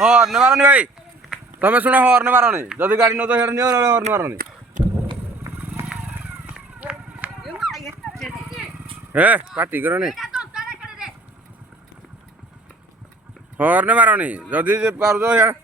horn मारनी भाई तमें शुण हॉर्न मारनी जदि गाड़ी न तो हेड नियो हॉर्न मारनी हे पार्टी करनी हॉर्न मारनी जदि पार तो हेड